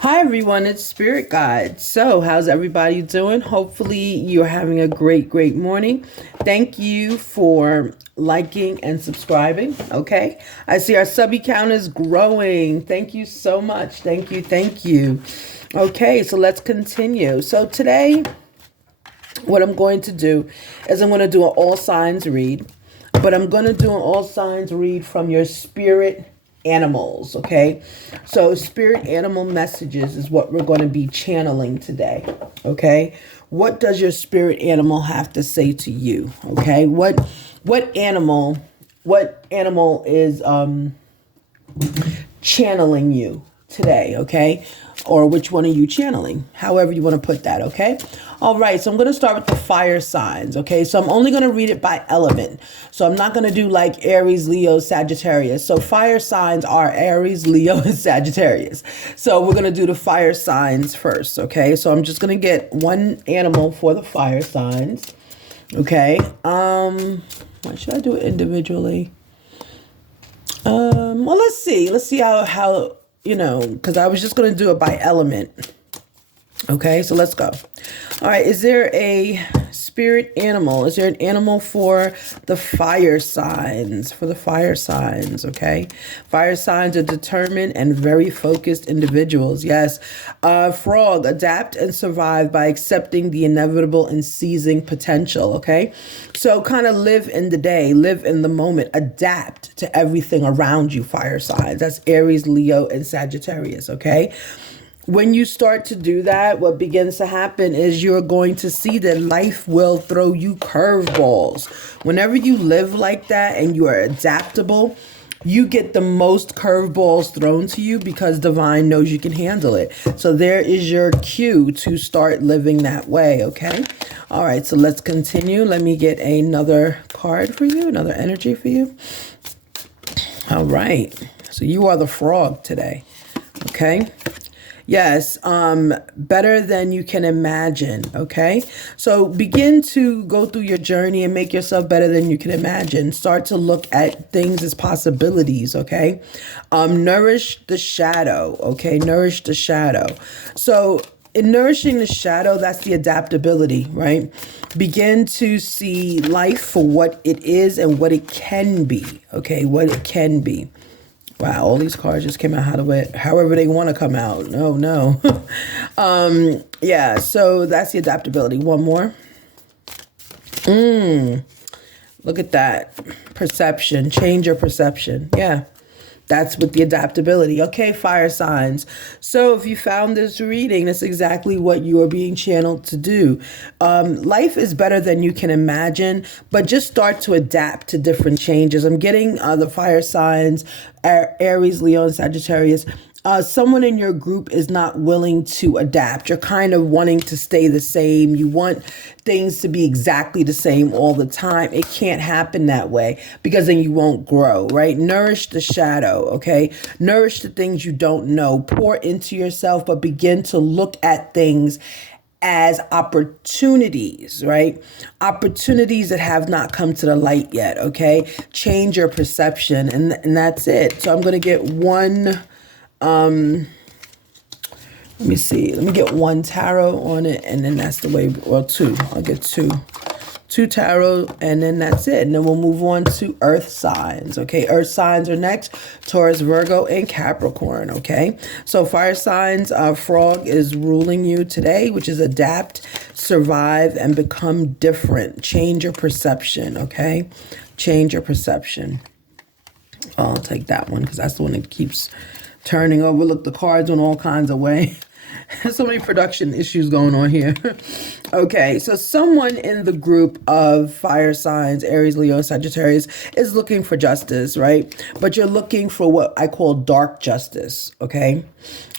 Hi everyone, it's Spirit Guide. So, how's everybody doing? Hopefully, you're having a great morning. Thank you for liking and subscribing. Okay, I see our subby count is growing. Thank you so much. Thank you. Okay, so let's continue. So, today, what I'm going to do is I'm going to do an all signs read, but I'm going to do an all signs read from your spirit animals. Okay, so spirit animal messages is what we're going to be channeling today. Okay, what does your spirit animal have to say to you? Okay, what animal is channeling you today? Okay, or which one are you channeling? However you want to put that. Okay. All right. So I'm going to start with the fire signs. Okay. So I'm only going to read it by element. So I'm not going to do like Aries, Leo, Sagittarius. So fire signs are Aries, Leo, and Sagittarius. So we're going to do the fire signs first. Okay. So I'm just going to get one animal for the fire signs. Okay. Why should I do it individually? Well, let's see. Let's see how because I was just going to do it by element. Okay, so let's go. All right, is there a spirit animal? Is there an animal for the fire signs? For the fire signs, okay? Fire signs are determined and very focused individuals. Yes. Frog, adapt and survive by accepting the inevitable and seizing potential, okay? So kind of live in the day, live in the moment, adapt to everything around you, fire signs. That's Aries, Leo, and Sagittarius, okay? When you start to do that, what begins to happen is you're going to see that life will throw you curveballs. Whenever you live like that and you are adaptable, you get the most curveballs thrown to you because divine knows you can handle it. So there is your cue to start living that way, okay? All right, so let's continue. Let me get another card for you, another energy for you. All right, so you are the frog today, okay? Yes, better than you can imagine, okay? So begin to go through your journey and make yourself better than you can imagine. Start to look at things as possibilities, okay? Nourish the shadow, okay? Nourish the shadow. So in nourishing the shadow, that's the adaptability, right? Begin to see life for what it is and what it can be, okay? What it can be. Wow, all these cards just came out however they want to come out. No. Yeah, so that's the adaptability. One more. Look at that. Perception. Change your perception. Yeah. That's with the adaptability. Okay, fire signs. So if you found this reading, that's exactly what you are being channeled to do. Life is better than you can imagine, but just start to adapt to different changes. I'm getting the fire signs, Aries, Leo, and Sagittarius. Someone in your group is not willing to adapt. You're kind of wanting to stay the same. You want things to be exactly the same all the time. It can't happen that way because then you won't grow, right? Nourish the shadow, okay? Nourish the things you don't know. Pour into yourself, but begin to look at things as opportunities, right? Opportunities that have not come to the light yet, okay? Change your perception, and that's it. So I'm going to get one... let me see. Let me get one tarot on it, and then that's the way. Well, two. I'll get two tarot, and then that's it. And then we'll move on to earth signs. Okay, earth signs are next: Taurus, Virgo, and Capricorn. Okay, so fire signs. Frog is ruling you today, which is adapt, survive, and become different. Change your perception. Okay, change your perception. I'll take that one because that's the one that keeps turning over. Look, the cards in all kinds of way. So many production issues going on here. Okay, so someone in the group of fire signs, Aries, Leo, Sagittarius, is looking for justice, right? But you're looking for what I call dark justice, okay?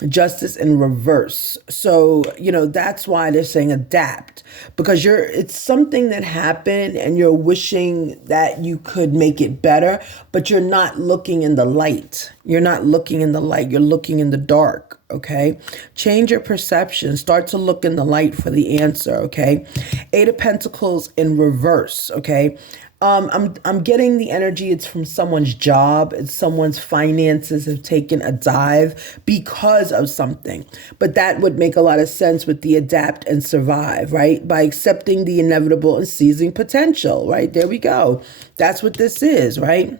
Justice in reverse. So, that's why they're saying adapt, because it's something that happened and you're wishing that you could make it better, but you're not looking in the light. You're not looking in the light. You're looking in the dark. Okay, change your perception. Start to look in the light for the answer. Okay, Eight of Pentacles in reverse. Okay, I'm getting the energy. It's from someone's job. It's someone's finances have taken a dive because of something. But that would make a lot of sense with the adapt and survive, right? By accepting the inevitable and seizing potential, right? There we go. That's what this is, right?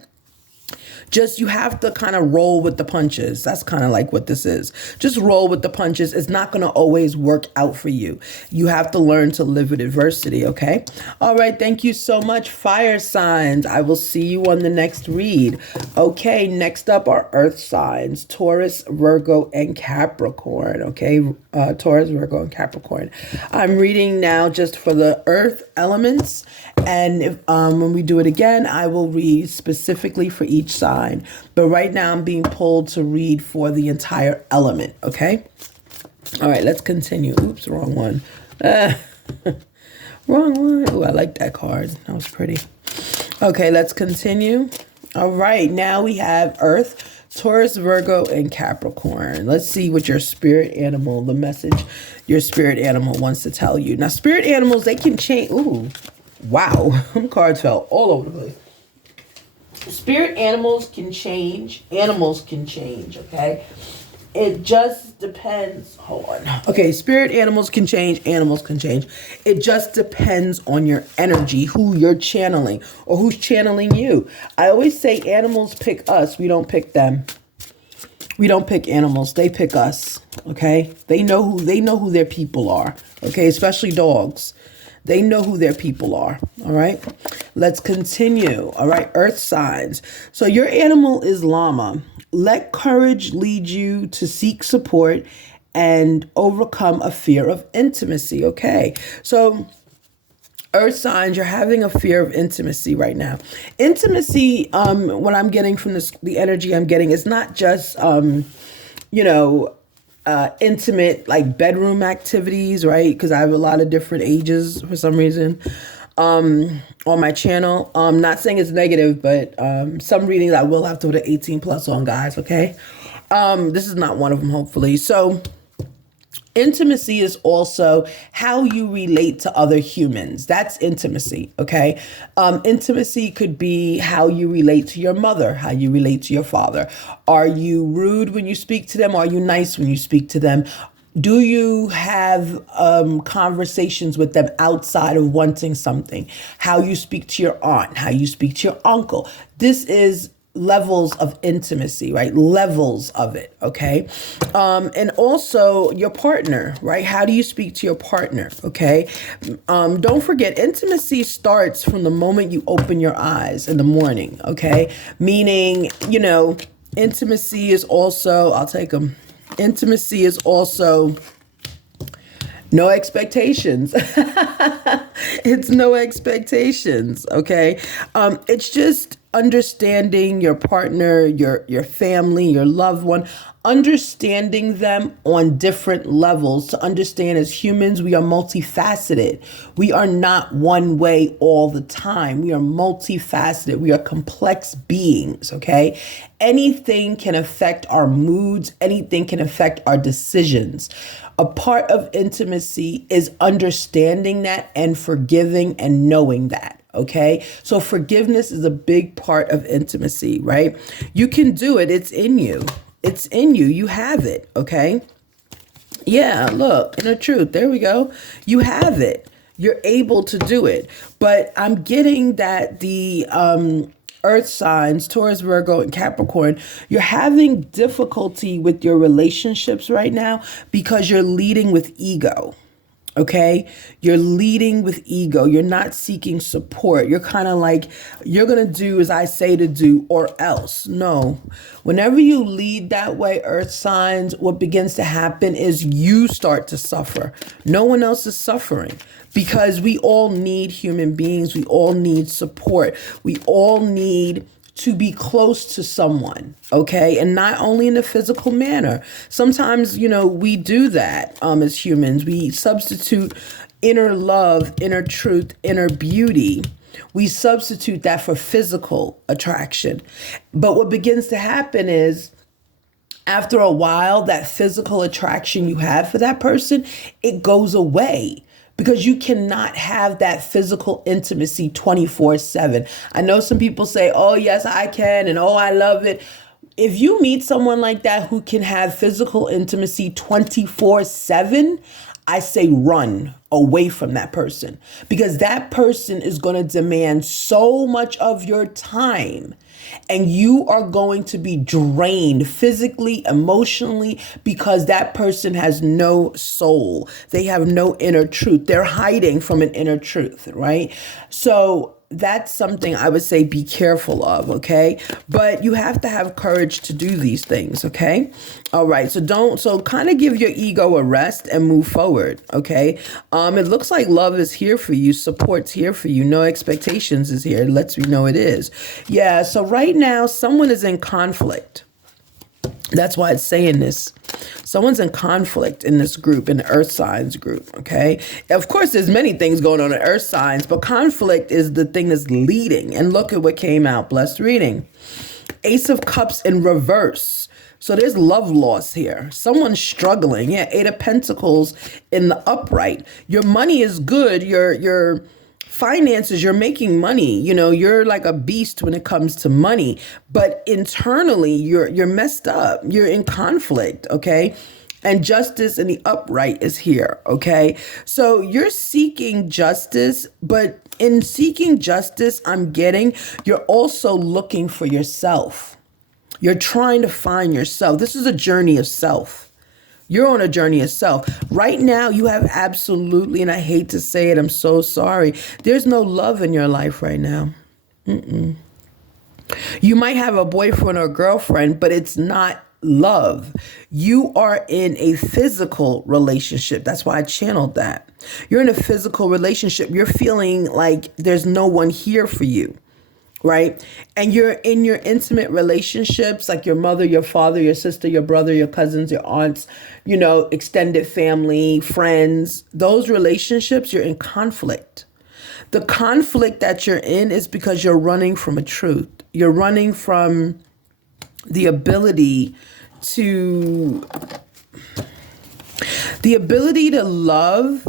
Just you have to kind of roll with the punches. That's kind of like what this is. Just roll with the punches. It's not going to always work out for you. You have to learn to live with adversity, okay? All right, thank you so much, fire signs. I will see you on the next read. Okay, next up are earth signs, Taurus, Virgo, and Capricorn, okay? Taurus, Virgo, and Capricorn. I'm reading now just for the earth elements, and if, when we do it again, I will read specifically for each sign. But right now I'm being pulled to read for the entire element, okay? All right, let's continue. Oops, wrong one. Wrong one. Oh, I like that card. That was pretty. Okay, let's continue. All right, now we have Earth, Taurus, Virgo, and Capricorn. Let's see what your spirit animal, the message your spirit animal wants to tell you. Now, spirit animals, they can change. Ooh, wow. Them cards fell all over the place. Spirit animals can change. Animals can change, okay? It just depends. Hold on. Okay, spirit animals can change. Animals can change. It just depends on your energy, who you're channeling or who's channeling you. I always say animals pick us. We don't pick them. We don't pick animals. They pick us, okay? They know who their people are, okay? Especially dogs. They know who their people are, all right? Let's continue, all right? Earth signs. So your animal is llama. Let courage lead you to seek support and overcome a fear of intimacy, okay? So earth signs, you're having a fear of intimacy right now. Intimacy, what I'm getting from this, the energy I'm getting is not just, intimate like bedroom activities, right? Because I have a lot of different ages for some reason on my channel. Not saying it's negative, but some readings I will have to put an 18 plus on, guys, okay? This is not one of them, hopefully. So intimacy is also how you relate to other humans. That's intimacy, okay? Intimacy could be how you relate to your mother, how you relate to your father. Are you rude when you speak to them? Are you nice when you speak to them? Do you have conversations with them outside of wanting something? How you speak to your aunt, how you speak to your uncle. This is levels of intimacy, right? Levels of it, okay? And also your partner, right? How do you speak to your partner, okay? Don't forget, intimacy starts from the moment you open your eyes in the morning, okay? Meaning, intimacy is also, I'll take them. Intimacy is also no expectations. It's no expectations, okay? It's just understanding your partner, your family, your loved one, understanding them on different levels. To understand, as humans, we are multifaceted. We are not one way all the time. We are multifaceted. We are complex beings, okay? Anything can affect our moods. Anything can affect our decisions. A part of intimacy is understanding that and forgiving and knowing that. Okay, so forgiveness is a big part of intimacy, right? You can do it. It's in you. It's in you. You have it. Okay. Yeah, look, inner truth. There we go. You have it. You're able to do it. But I'm getting that the earth signs, Taurus, Virgo, and Capricorn, you're having difficulty with your relationships right now because you're leading with ego. Okay, you're leading with ego. You're not seeking support. You're kind of like, you're going to do as I say to do or else. No, whenever you lead that way, earth signs, what begins to happen is you start to suffer. No one else is suffering because we all need human beings. We all need support. We all need to be close to someone, okay? And not only in a physical manner. Sometimes, we do that as humans. We substitute inner love, inner truth, inner beauty. We substitute that for physical attraction. But what begins to happen is, after a while, that physical attraction you have for that person, it goes away. because you cannot have that physical intimacy 24/7. I know some people say, oh, yes, I can, and oh, I love it. If you meet someone like that who can have physical intimacy 24/7, I say run away from that person, because that person is going to demand so much of your time, and you are going to be drained physically, emotionally, because that person has no soul. They have no inner truth. They're hiding from an inner truth, right? So that's something I would say be careful of, okay? But you have to have courage to do these things, okay? All right, so kind of give your ego a rest and move forward, okay? It looks like love is here for you, support's here for you, no expectations is here, lets me know it is. Yeah, so right now, someone is in conflict. That's why it's saying this. Someone's in conflict in this group, in the earth signs group, okay? Of course, there's many things going on in earth signs, but conflict is the thing that's leading. And look at what came out. Blessed reading. Ace of Cups in reverse. So there's love loss here. Someone's struggling. Yeah, Eight of Pentacles in the upright. Your money is good. Your finances, you're making money, you're like a beast when it comes to money, but internally you're messed up, you're in conflict, okay? And justice in the upright is here, okay? So you're seeking justice, but in seeking justice, I'm getting you're also looking for yourself. You're trying to find yourself. This is a journey of self. You're on a journey of self. Right now, you have absolutely, and I hate to say it, I'm so sorry, there's no love in your life right now. You might have a boyfriend or a girlfriend, but it's not love. You are in a physical relationship. That's why I channeled that. You're in a physical relationship. You're feeling like there's no one here for you. Right? And you're in your intimate relationships, like your mother, your father, your sister, your brother, your cousins, your aunts, extended family, friends, those relationships, you're in conflict. The conflict that you're in is because you're running from a truth. You're running from the ability to love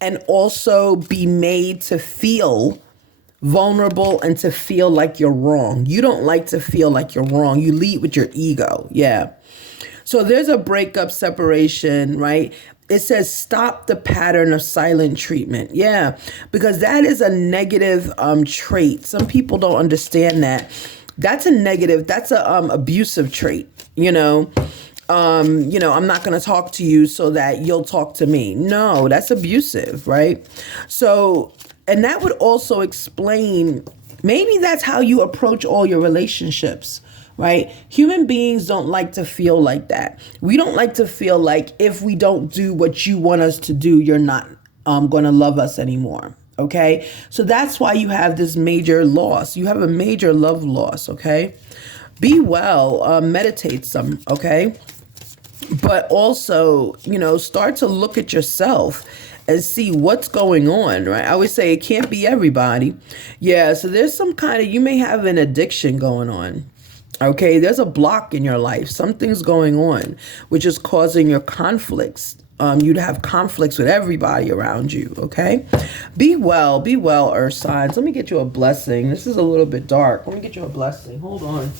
and also be made to feel vulnerable and to feel like you're wrong. You don't like to feel like you're wrong. You lead with your ego. Yeah. So there's a breakup, separation, right? It says stop the pattern of silent treatment. Yeah, because that is a negative trait. Some people don't understand that. That's a negative. That's a abusive trait. I'm not going to talk to you so that you'll talk to me. No, that's abusive, right? So. And that would also explain, maybe that's how you approach all your relationships, right? Human beings don't like to feel like that. We don't like to feel like if we don't do what you want us to do, you're not going to love us anymore, okay? So that's why you have this major loss. You have a major love loss, okay? Be well, meditate some, okay? But also, start to look at yourself and see what's going on, right? I always say it can't be everybody. Yeah, so there's some kind of, you may have an addiction going on. Okay, there's a block in your life. Something's going on, which is causing your conflicts. You'd have conflicts with everybody around you, okay? Be well, earth signs. Let me get you a blessing. This is a little bit dark. Let me get you a blessing. Hold on.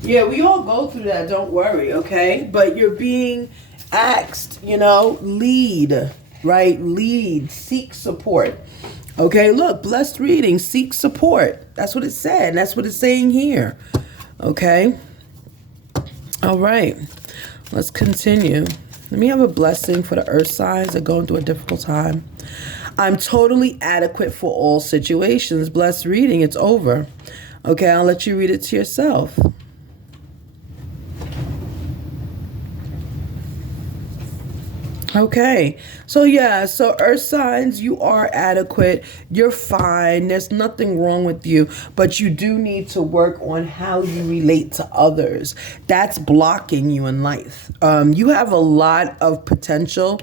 Yeah, we all go through that. Don't worry, okay? But you're being asked, lead. Right? Lead, seek support. Okay, look, blessed reading, seek support. That's what it said. That's what it's saying here. Okay. All right. Let's continue. Let me have a blessing for the earth signs that are going through a difficult time. I'm totally adequate for all situations. Blessed reading, it's over. Okay, I'll let you read it to yourself. Okay, so earth signs, you are adequate, you're fine, there's nothing wrong with you, but you do need to work on how you relate to others. That's blocking you in life. You have a lot of potential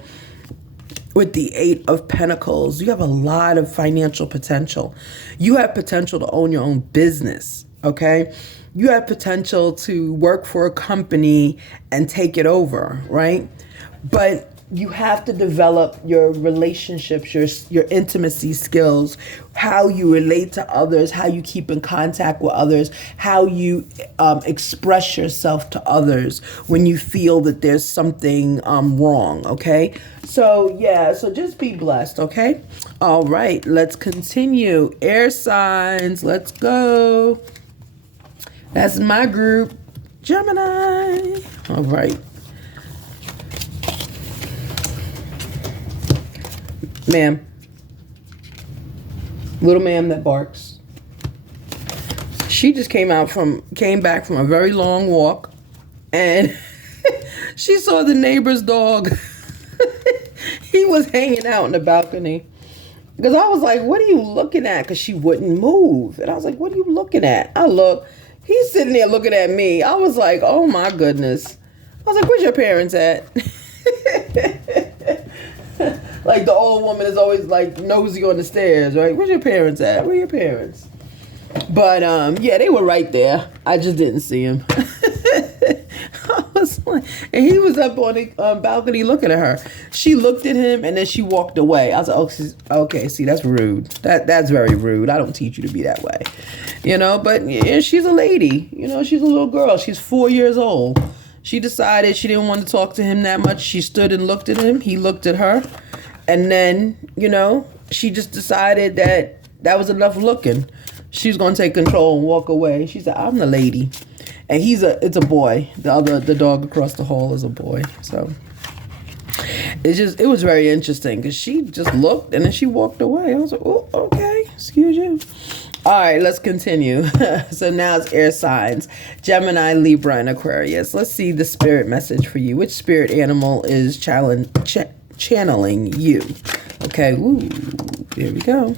with the Eight of Pentacles. You have a lot of financial potential. You have potential to own your own business, okay? You have potential to work for a company and take it over, right? But you have to develop your relationships, your intimacy skills, how you relate to others, how you keep in contact with others, how you express yourself to others when you feel that there's something wrong, okay? So, yeah, so just be blessed, okay? All right, let's continue. Air signs, let's go. That's my group, Gemini. All right. Ma'am. Little ma'am that barks. She just came back from a very long walk, and she saw the neighbor's dog. He was hanging out in the balcony. Because I was like, what are you looking at? Because she wouldn't move. And I was like, what are you looking at? I look. He's sitting there looking at me. I was like, oh my goodness. I was like, where's your parents at? Like the old woman is always like nosy on the stairs, right? Where's your parents at? Where are your parents? But yeah, they were right there. I just didn't see him. I was like, and he was up on the balcony looking at her. She looked at him and then she walked away. I was like, oh, okay, see, that's rude. That's very rude. I don't teach you to be that way, But yeah, she's a lady. She's a little girl. She's 4 years old. She decided she didn't want to talk to him that much. She stood and looked at him. He looked at her. And then, she just decided that was enough looking. She's going to take control and walk away. She said, I'm the lady. And it's a boy. The dog across the hall is a boy. So it was very interesting because she just looked and then she walked away. I was like, oh, okay, excuse you. All right, let's continue. So now it's air signs, Gemini, Libra, and Aquarius. Let's see the spirit message for you. Which spirit animal is channeling you? Okay, ooh, here we go.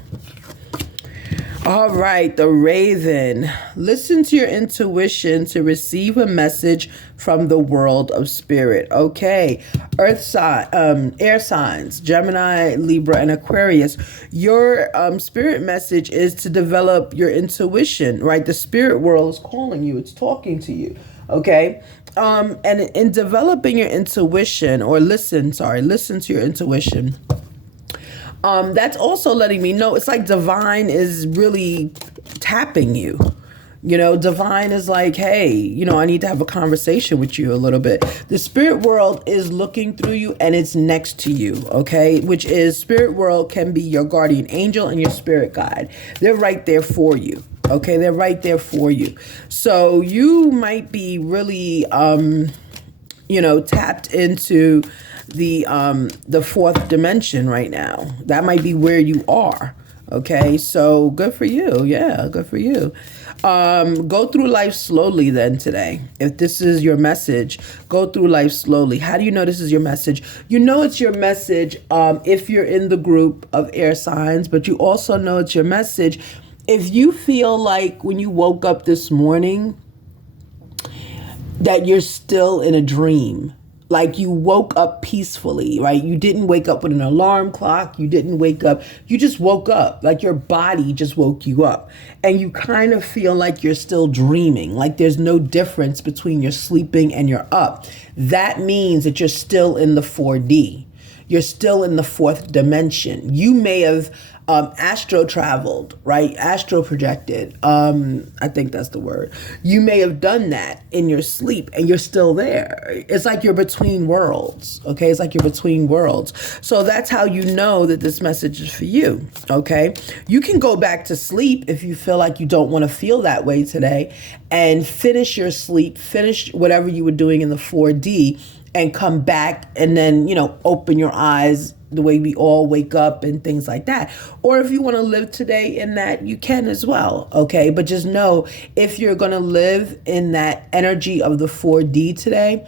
All right, the Raven. Listen to your intuition to receive a message from the world of spirit. Okay, air signs, Gemini, Libra, and Aquarius. Your spirit message is to develop your intuition, right? The spirit world is calling you. It's talking to you. Okay. And in developing your intuition, or listen to your intuition. That's also letting me know it's like divine is really tapping you. Divine is like, hey, I need to have a conversation with you a little bit. The spirit world is looking through you and it's next to you, okay? Which is spirit world can be your guardian angel and your spirit guide. They're right there for you. Okay, they're right there for you. So you might be really, tapped into the fourth dimension right now. That might be where you are. Okay, so good for you. Yeah, good for you. Go through life slowly then today. If this is your message, go through life slowly. How do you know this is your message? You know it's your message if you're in the group of air signs, but you also know it's your message if you feel like when you woke up this morning that you're still in a dream. Like you woke up peacefully, right? You didn't wake up with an alarm clock. You didn't wake up. You just woke up. Like your body just woke you up. And you kind of feel like you're still dreaming. Like there's no difference between your sleeping and you're up. That means that you're still in the 4D. You're still in the fourth dimension. You may have astro traveled, right? Astro projected. I think that's the word. You may have done that in your sleep and you're still there. It's like you're between worlds. Okay. It's like you're between worlds. So that's how you know that this message is for you. Okay. You can go back to sleep if you feel like you don't want to feel that way today and finish your sleep, finish whatever you were doing in the 4D and come back and then, open your eyes the way we all wake up and things like that. Or if you want to live today in that, you can as well. Okay. But just know if you're going to live in that energy of the 4D today,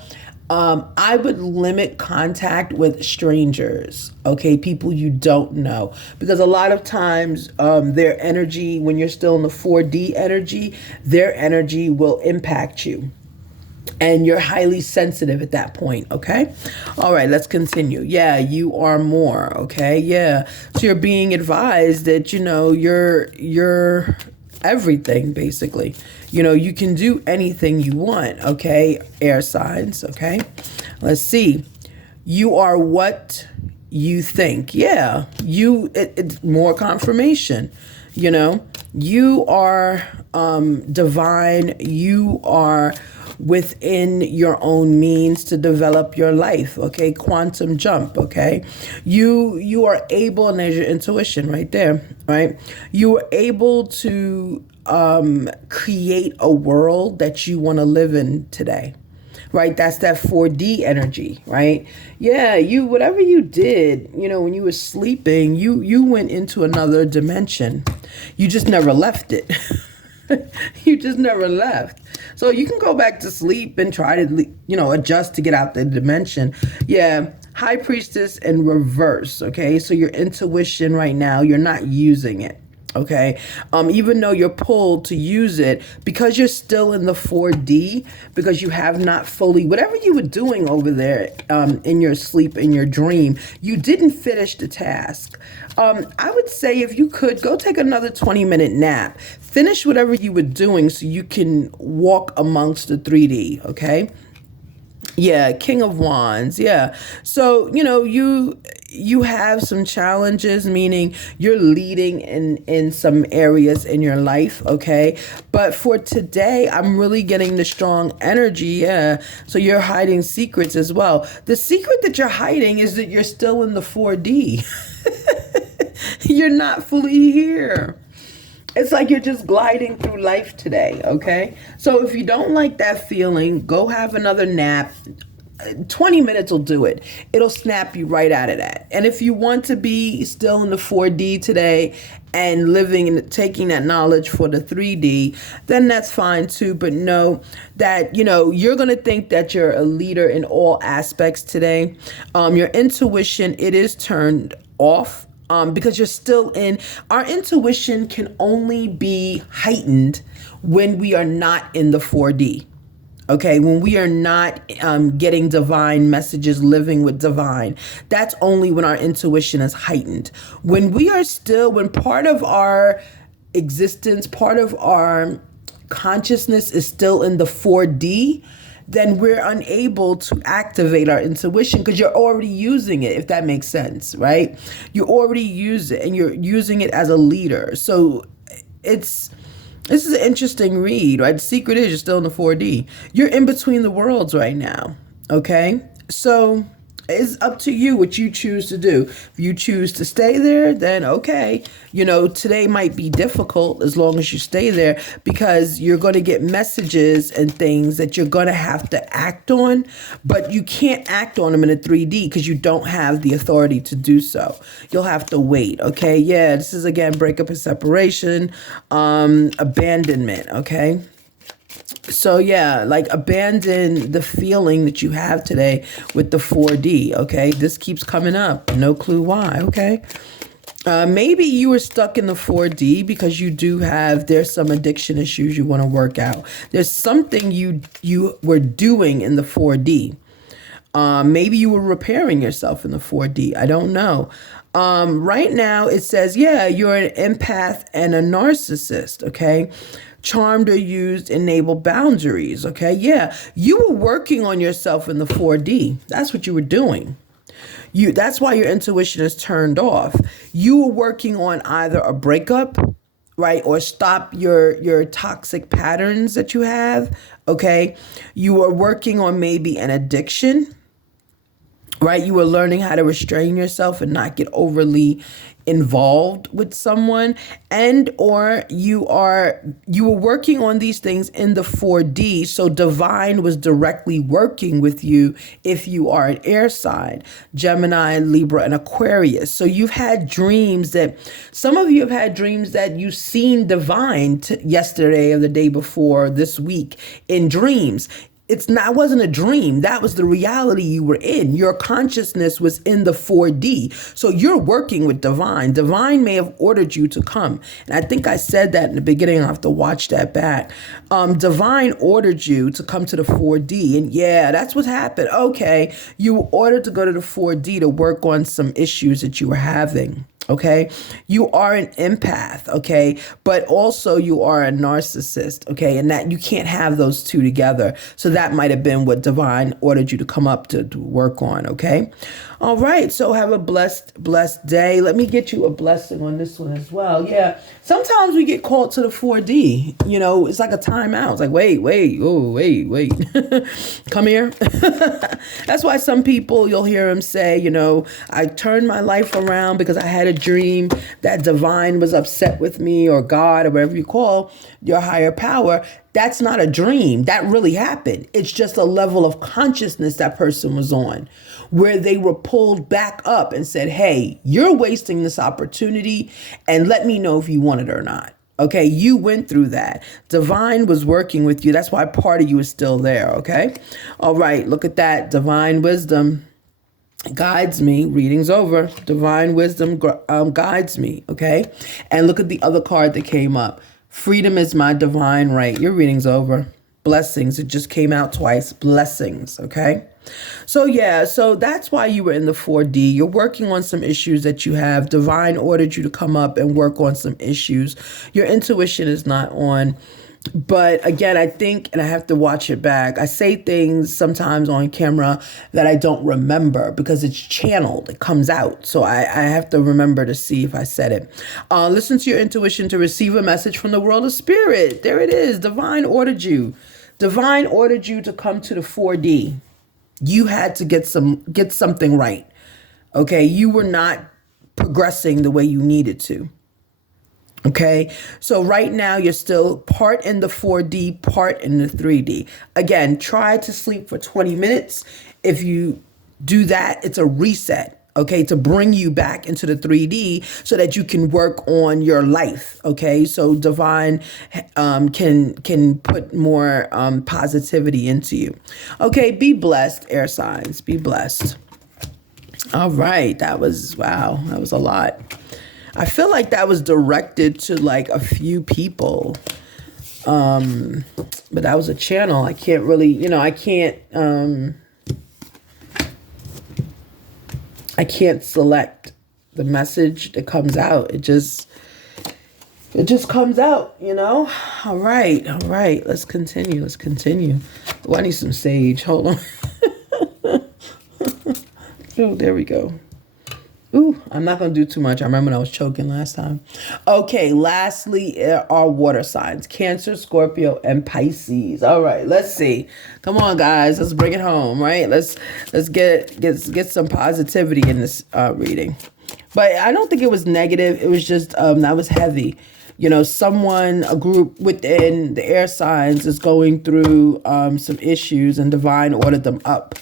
I would limit contact with strangers. Okay. People you don't know, because a lot of times, their energy, when you're still in the 4D energy, their energy will impact you. And you're highly sensitive at that point, okay? All right, let's continue. Yeah, you are more, okay? Yeah. So you're being advised that, you're everything, basically. You can do anything you want, okay? Air signs, okay? Let's see. You are what you think. Yeah, it's more confirmation. You know, you are divine. You are within your own means to develop your life. Okay, quantum jump. Okay, you are able, and there's your intuition right there. Right, you are able to create a world that you want to live in today. Right, that's that 4D energy, right? Yeah, you, whatever you did, when you were sleeping, you went into another dimension. You just never left it. You just never left. So you can go back to sleep and try to, adjust to get out the dimension. Yeah, High Priestess in reverse. Okay, so your intuition right now, you're not using it. Okay, even though you're pulled to use it, because you're still in the 4D, because you have not fully, whatever you were doing over there in your sleep, in your dream, you didn't finish the task. I would say, if you could, go take another 20-minute nap. Finish whatever you were doing so you can walk amongst the 3D, okay? Yeah, King of Wands. Yeah. So, you have some challenges, meaning you're leading in some areas in your life, okay? But for today, I'm really getting the strong energy. Yeah. So you're hiding secrets as well. The secret that you're hiding is that you're still in the 4D. You're not fully here. It's like you're just gliding through life today, okay? So if you don't like that feeling, go have another nap. 20 minutes will do it. It'll snap you right out of that. And if you want to be still in the 4D today and living and taking that knowledge for the 3D, then that's fine too. But know that, you're going to think that you're a leader in all aspects today. Your intuition, it is turned off. Because you're still in, our intuition can only be heightened when we are not in the 4D. Okay, when we are not getting divine messages, living with divine, that's only when our intuition is heightened. When we are still, when part of our existence, part of our consciousness is still in the 4D, then we're unable to activate our intuition because you're already using it, if that makes sense, right? You already use it and you're using it as a leader. So this is an interesting read, right? The secret is you're still in the 4D. You're in between the worlds right now, okay? So it's up to you what you choose to do. If you choose to stay there, then okay. Today might be difficult as long as you stay there, because you're going to get messages and things that you're going to have to act on, but you can't act on them in a 3D because you don't have the authority to do so. You'll have to wait, okay? Yeah, this is, again, breakup and separation, abandonment, okay? So yeah, like abandon the feeling that you have today with the 4D, okay? This keeps coming up. No clue why, okay? Maybe you were stuck in the 4D because there's some addiction issues you want to work out. There's something you were doing in the 4D. Maybe you were repairing yourself in the 4D. I don't know. Right now it says, yeah, you're an empath and a narcissist, okay? Charmed or used, enable boundaries, okay? Yeah, you were working on yourself in the 4D. That's what you were doing. That's why your intuition is turned off. You were working on either a breakup, right? Or stop your toxic patterns that you have, okay? You were working on maybe an addiction, right? You were learning how to restrain yourself and not get overly involved with someone, and or you were working on these things in the 4D, so divine was directly working with you if you are an air sign, Gemini, Libra, and Aquarius. So you've had dreams that, some of you have had dreams that you've seen divine yesterday or the day before, this week, in dreams. It wasn't a dream. That was the reality you were in. Your consciousness was in the 4D. So you're working with divine. Divine may have ordered you to come. And I think I said that in the beginning. I'll have to watch that back. Divine ordered you to come to the 4D. And yeah, that's what happened. Okay. You were ordered to go to the 4D to work on some issues that you were having. Okay, you are an empath, okay, but also you are a narcissist, okay, and that you can't have those two together. So that might have been what divine ordered you to come up to work on, okay. All right, so have a blessed day. Let me get you a blessing on this one as well. Yeah, sometimes we get called to the 4D, you know, it's like a timeout. It's like, wait, come here. That's why some people, you'll hear them say, you know, I turned my life around because I had a dream that divine was upset with me, or God, or whatever you call your higher power. That's not a dream. That really happened. It's just a level of consciousness that person was on, where they were pulled back up and said, hey, you're wasting this opportunity, and let me know if you want it or not. Okay, you went through that. Divine was working with you. That's why part of you is still there, okay? All right, look at that. Divine wisdom guides me. Reading's over. Divine wisdom guides me, okay? And look at the other card that came up. Freedom is my divine right. Your reading's over. Blessings. It just came out twice. Blessings, okay? So yeah, so that's why you were in the 4D. You're working on some issues that you have. Divine ordered you to come up and work on some issues. Your intuition is not on. But again, I think, and I have to watch it back, I say things sometimes on camera that I don't remember because it's channeled. It comes out. So I have to remember to see if I said it. Listen to your intuition to receive a message from the world of spirit. There it is. Divine ordered you. Divine ordered you to come to the 4D. You had to get something right. Okay, you were not progressing the way you needed to. Okay, so right now you're still part in the 4D, part in the 3D. Again, try to sleep for 20 minutes. If you do that, it's a reset, okay, to bring you back into the 3D so that you can work on your life, okay? So divine can put more positivity into you. Okay, be blessed, air signs, be blessed. All right, that was a lot. I feel like that was directed to like a few people. But that was a channel. I can't really, I can't select the message that comes out. It just comes out, All right. Let's continue. Oh, I need some sage. Hold on. Oh, there we go. Ooh, I'm not going to do too much. I remember when I was choking last time. Okay, lastly are water signs. Cancer, Scorpio, and Pisces. All right, let's see. Come on, guys. Let's bring it home, right? Let's get some positivity in this reading. But I don't think it was negative. It was just, that was heavy. A group within the air signs is going through some issues, and divine ordered them up.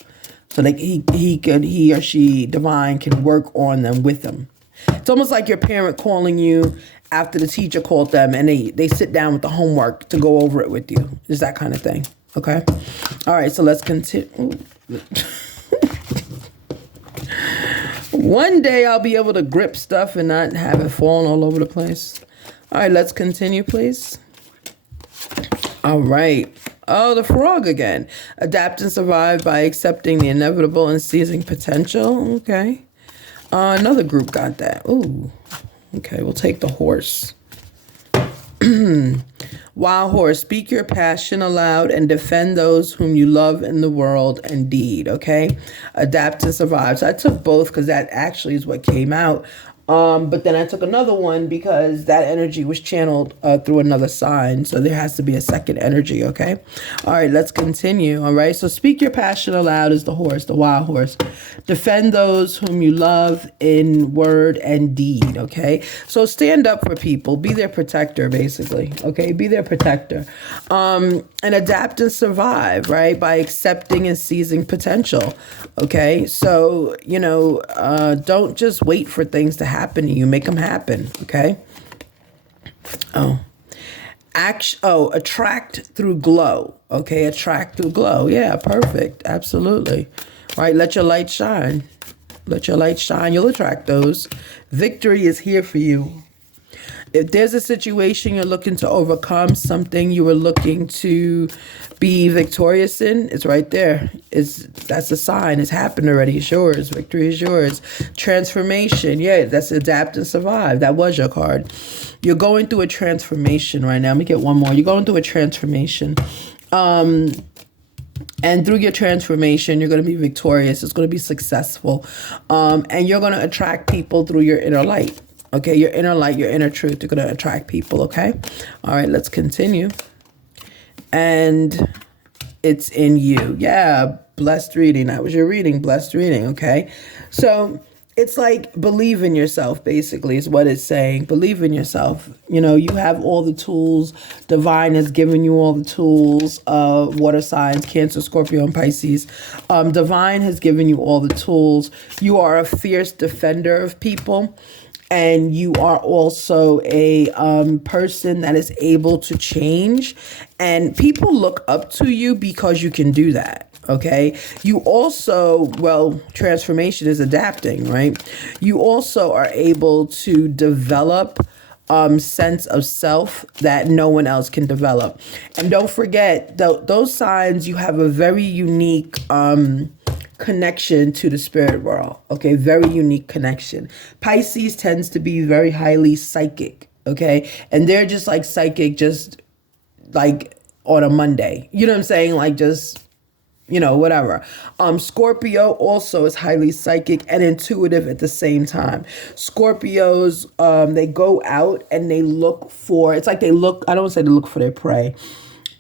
So that he or she, divine, can work on them with them. It's almost like your parent calling you after the teacher called them, and they sit down with the homework to go over it with you. It's that kind of thing. Okay? All right, so let's continue. One day I'll be able to grip stuff and not have it falling all over the place. All right, let's continue, please. All right. Oh, the frog again. Adapt and survive by accepting the inevitable and seizing potential. Okay. Another group got that. Ooh. Okay, we'll take the horse. Wild horse, speak your passion aloud and defend those whom you love in the world and deed. Okay. Adapt and survive. So I took both because that actually is what came out. But then I took another one because that energy was channeled through another sign. So there has to be a second energy, okay? All right, let's continue, all right? So speak your passion aloud is the horse, the wild horse. Defend those whom you love in word and deed, okay? So stand up for people. Be their protector, basically, okay? Be their protector. And adapt and survive, right? By accepting and seizing potential, okay? So, don't just wait for things to happen to you. Make them happen, okay? Attract through glow, okay? Attract through glow. Yeah, perfect. Absolutely. Right, let your light shine. Let your light shine. You'll attract those. Victory is here for you. If there's a situation you're looking to overcome, something you were looking to be victorious in, it's right there. That's a sign. It's happened already. It's yours. Victory is yours. Transformation. Yeah, that's adapt and survive. That was your card. You're going through a transformation right now. Let me get one more. You're going through a transformation. And through your transformation, you're going to be victorious. It's going to be successful. And you're going to attract people through your inner light. Okay, your inner light, your inner truth. You're going to attract people, okay? All right, let's continue. And it's in you. Yeah, blessed reading. That was your reading, blessed reading, okay? So it's like believe in yourself, basically, is what it's saying. Believe in yourself. You know, you have all the tools. Divine has given you all the tools. Water signs, Cancer, Scorpio, and Pisces. Divine has given you all the tools. You are a fierce defender of people. And you are also a person that is able to change. And people look up to you because you can do that. Okay. You also, well, transformation is adapting, right? You also are able to develop sense of self that no one else can develop. And don't forget, those signs, you have a very unique connection to the spirit world. Okay, very unique connection. Pisces tends to be very highly psychic. Okay, and they're just like psychic, just like on a Monday. You know what I'm saying? Like just, you know, whatever. Scorpio also is highly psychic and intuitive at the same time. Scorpios, they go out and they look for, it's like they look, I don't want to say they look for their prey,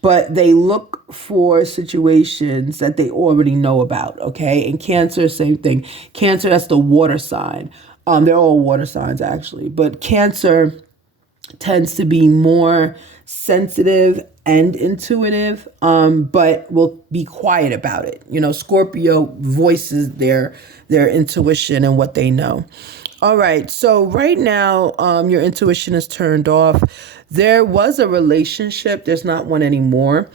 but they look for situations that they already know about, okay? And Cancer, same thing. Cancer, that's the water sign. They're all water signs, actually. But Cancer tends to be more sensitive and intuitive, but will be quiet about it. You know, Scorpio voices their intuition and what they know. All right, so right now, your intuition is turned off. There was a relationship. There's not one anymore.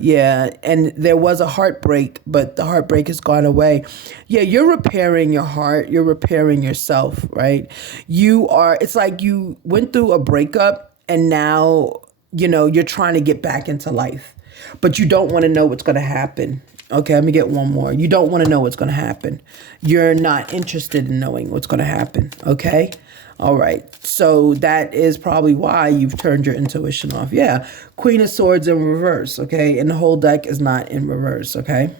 Yeah, and there was a heartbreak, but the heartbreak has gone away. Yeah, you're repairing your heart. You're repairing yourself, right? It's like you went through a breakup and now, you know, you're trying to get back into life, but you don't want to know what's going to happen. Okay, let me get one more. You don't want to know what's going to happen. You're not interested in knowing what's going to happen. Okay. All right. So that is probably why you've turned your intuition off. Yeah. Queen of Swords in reverse. Okay. And the whole deck is not in reverse. Okay.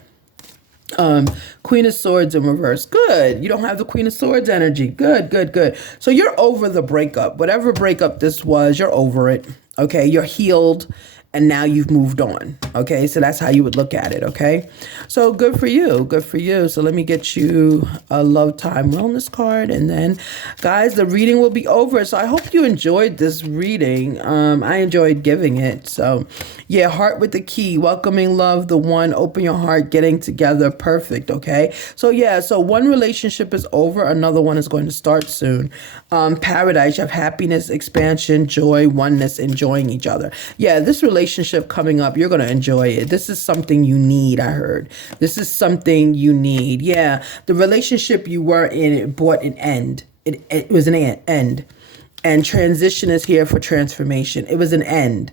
Queen of Swords in reverse. Good. You don't have the Queen of Swords energy. Good, good, good. So you're over the breakup. Whatever breakup this was, you're over it. Okay. You're healed. And now you've moved on. Okay, so that's how you would look at it. Okay, so good for you. Good for you. So let me get you a Love Time Wellness card. And then, guys, the reading will be over. So I hope you enjoyed this reading. I enjoyed giving it. So, yeah, Heart with the Key. Welcoming love, the one. Open your heart, getting together. Perfect. Okay, so yeah, so one relationship is over. Another one is going to start soon. Paradise. You have happiness, expansion, joy, oneness, enjoying each other. Yeah, this relationship coming up, you're going to enjoy it. This is something you need, I heard. This is something you need. Yeah, the relationship you were in, it brought an end. It was an end. And transition is here for transformation. It was an end.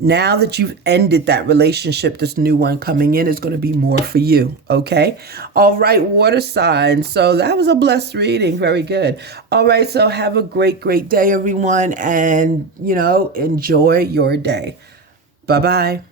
Now that you've ended that relationship, this new one coming in is going to be more for you. Okay. All right. Water signs. So that was a blessed reading. Very good. All right. So have a great, great day, everyone. And, you know, enjoy your day. Bye-bye.